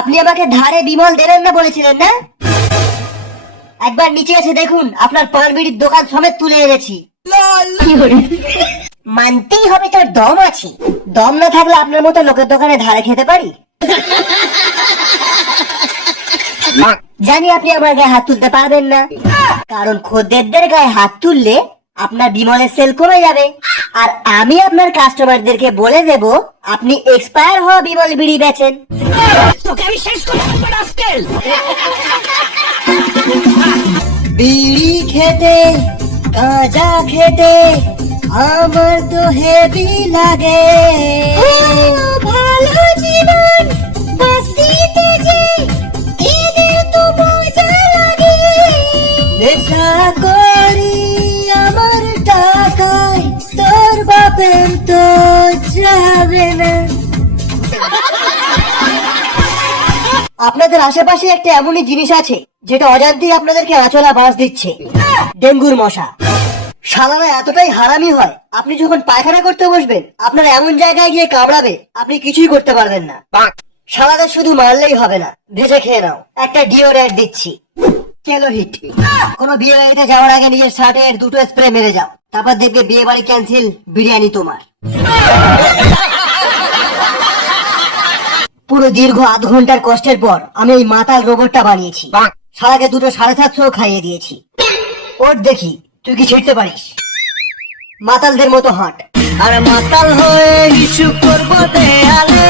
আপনি আমাকে ধারে বিমল দেবেন না বলেছিলেন না? একবার নিচে এসে দেখুন, আপনার পান বিড়ির দোকান সমেত তুলে এনেছি। মানতেই হবে তোর দম আছে। দম না থাকলে আপনার মতো লোকের দোকানে ধারে খেতে পারি? জানি আপনি আমার গায়ে হাত তুলতে পারবেন না, কারণ খদ্দেরদের গায়ে হাত তুললে আপনার বিমলের সেল কমে যাবে। আর আমি আপনার কাস্টমারদেরকে বলে দেব আপনি এক্সপায়ার হওয়া বিমল বিড়ি বেচেন। তোকে আমি শেষ করে দেব রাস্কেল। বিড়ি খেতে গাঁজা খেতে আমার তো হেভি লাগে। ভালো জীবন বাঁচিতে যে এদের তো মজা লাগে। নেশা করি আমার টাকায়, তোর বাপের তো যাবে না। আপনাদের আশেপাশে একটা এমনই জিনিস আছে যেটা অজান্তেই আপনাদেরকে আঁচলা বাঁশ দিচ্ছে, ডেঙ্গুর মশা। শালারা এতটাই হারামি হয়, আপনি যখন পায়খানা করতে বসবেন আপনার এমন জায়গায় গিয়ে কামড়াবে আপনি কিছুই করতে পারবেন না। শালাদের শুধু মারলেই হবে না, ভেজে খেয়ে নাও। একটা ডিওড্রেন্ট দিচ্ছি, কেলো হিট। কোনো বিয়ে বাড়িতে যাওয়ার আগে নিজের শার্টের 2টো স্প্রে মেরে যাও, তারপর দেখবে বিয়ে বাড়ি ক্যান্সেল, বিরিয়ানি তোমার। পুরো দীর্ঘ আধ ঘন্টার কষ্টের পর আমি এই মাতাল রোবটটা বানিয়েছি। শালাকে 2টো 750 খাইয়ে দিয়েছি। ওর দেখি তুই কি ছিড়তে পারিস। মাতালদের মতো হাঁট। আর মাতাল হয়ে ইস্যু করবো দেয়ালে,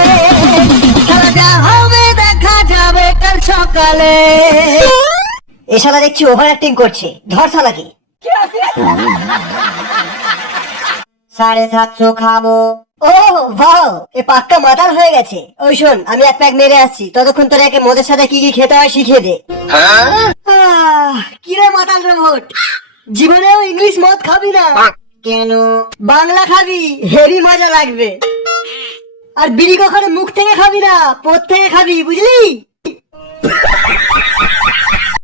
সারা যা হবে দেখা যাবে কাল সকালে। এ শালা দেখছি ওভার অ্যাক্টিং করছে, ধর শালাকে। 750 খাবো। ও ভাও, এ পাক্কা মাতাল হয়ে গেছে। ওই শোন, আমি এক প্যাক মেরে আসছি, ততক্ষণ তোর একে মদের সাথে কি কি খেতে হয় শিখিয়ে দে। কিরে মাতাল রোবট, জীবনেও ইংলিশ মদ খাবি না কেন? বাংলা খাবি, হেভি মজা লাগবে। আর বিড়ি কখনো মুখ থেকে খাবি না, পথ থেকে খাবি, বুঝলি?